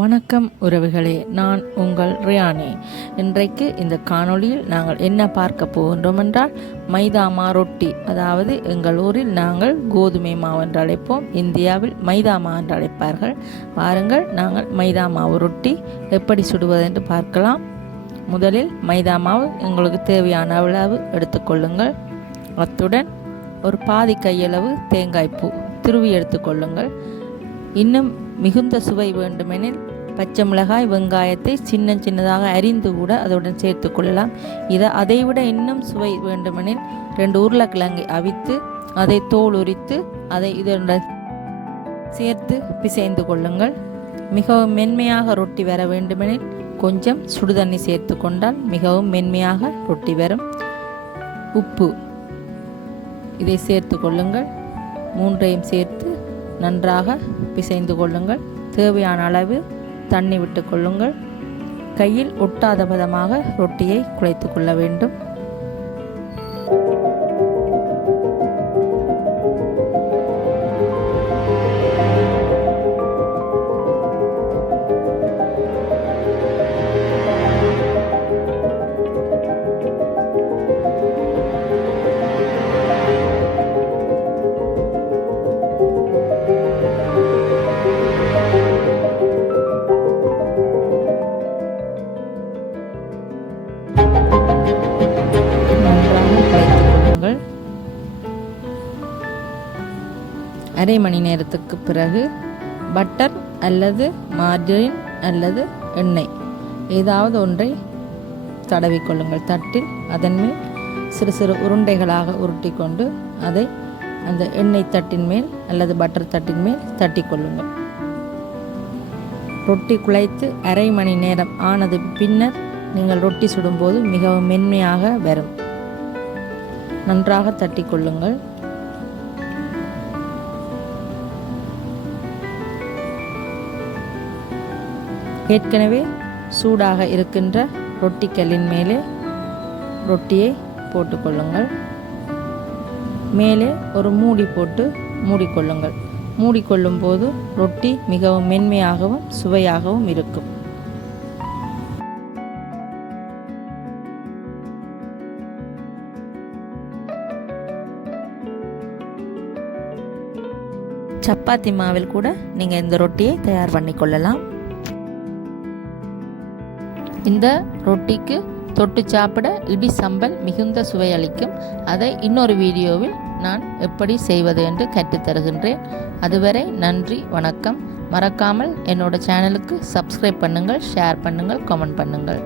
வணக்கம் உறவுகளே, நான் உங்கள் ரியானி. இன்றைக்கு இந்த காணொளியில் நாங்கள் என்ன பார்க்க போகின்றோம் என்றால் மைதா மா ரொட்டி. அதாவது எங்கள் ஊரில் நாங்கள் கோதுமை மாவு என்று அழைப்போம், இந்தியாவில் மைதா மா என்று அழைப்பார்கள். வாருங்கள், நாங்கள் மைதா மாவு ரொட்டி எப்படி சுடுவது என்று பார்க்கலாம். முதலில் மைதா மாவு உங்களுக்கு தேவையான அளவு எடுத்துக்கொள்ளுங்கள். அத்துடன் ஒரு பாதி கையளவு தேங்காய்ப்பூ துருவி எடுத்துக்கொள்ளுங்கள். இன்னும் மிகுந்த சுவை வேண்டுமெனில் பச்சை மிளகாய் வெங்காயத்தை சின்னதாக அரிந்து கூட அதனுடன் சேர்த்து கொள்ளலாம். அதைவிட இன்னும் சுவை வேண்டுமெனில் 2 உருளைக்கிழங்கை அவித்து அதை தோல் உரித்து அதை இதனுடன் சேர்த்து பிசைந்து கொள்ளுங்கள். மிகவும் மென்மையாக ரொட்டி வர வேண்டுமெனில் கொஞ்சம் சுடுதண்ணி சேர்த்து கொண்டால் மிகவும் மென்மையாக ரொட்டி வரும். உப்பு இதை சேர்த்து கொள்ளுங்கள். மூன்றையும் சேர்த்து நன்றாக பிசைந்து கொள்ளுங்கள். தேவையான அளவு தண்ணி விட்டு கொள்ளுங்கள். கையில் ஒட்டாத பதமாக ரொட்டியை குழைத்து கொள்ள வேண்டும். அரை மணி நேரத்துக்கு பிறகு பட்டர் அல்லது மார்ஜரின் அல்லது எண்ணெய் ஏதாவது ஒன்றை தடவிக்கொள்ளுங்கள் தட்டில். அதன் மேல் சிறு சிறு உருண்டைகளாக உருட்டி கொண்டு அதை அந்த எண்ணெய் தட்டின் மேல் அல்லது பட்டர் தட்டின் மேல் தட்டி கொள்ளுங்கள். ரொட்டி குழைத்து அரை மணி நேரம் ஆனது பின்னர் நீங்கள் ரொட்டி சுடும்போது மிகவும் மென்மையாக வரும். நன்றாக தட்டி கொள்ளுங்கள். ஏற்கனவே சூடாக இருக்கின்ற ரொட்டிக்கல்லின் மேலே ரொட்டியை போட்டுக்கொள்ளுங்கள். மேலே ஒரு மூடி போட்டு மூடிக்கொள்ளுங்கள். மூடிக்கொள்ளும் போது ரொட்டி மிகவும் மென்மையாகவும் சுவையாகவும் இருக்கும். சப்பாத்தி மாவில் கூட நீங்கள் இந்த ரொட்டியை தயார் பண்ணிக்கொள்ளலாம். இந்த ரொட்டிக்கு தொட்டு சாப்பிட இடி சம்பல் மிகுந்த சுவை அளிக்கும். அதை இன்னொரு வீடியோவில் நான் எப்படி செய்வது என்று கற்றுத்தருகின்றேன். அதுவரை நன்றி, வணக்கம். மறக்காமல் என்னோட சேனலுக்கு சப்ஸ்கிரைப் பண்ணுங்கள், ஷேர் பண்ணுங்கள், கமெண்ட் பண்ணுங்கள்.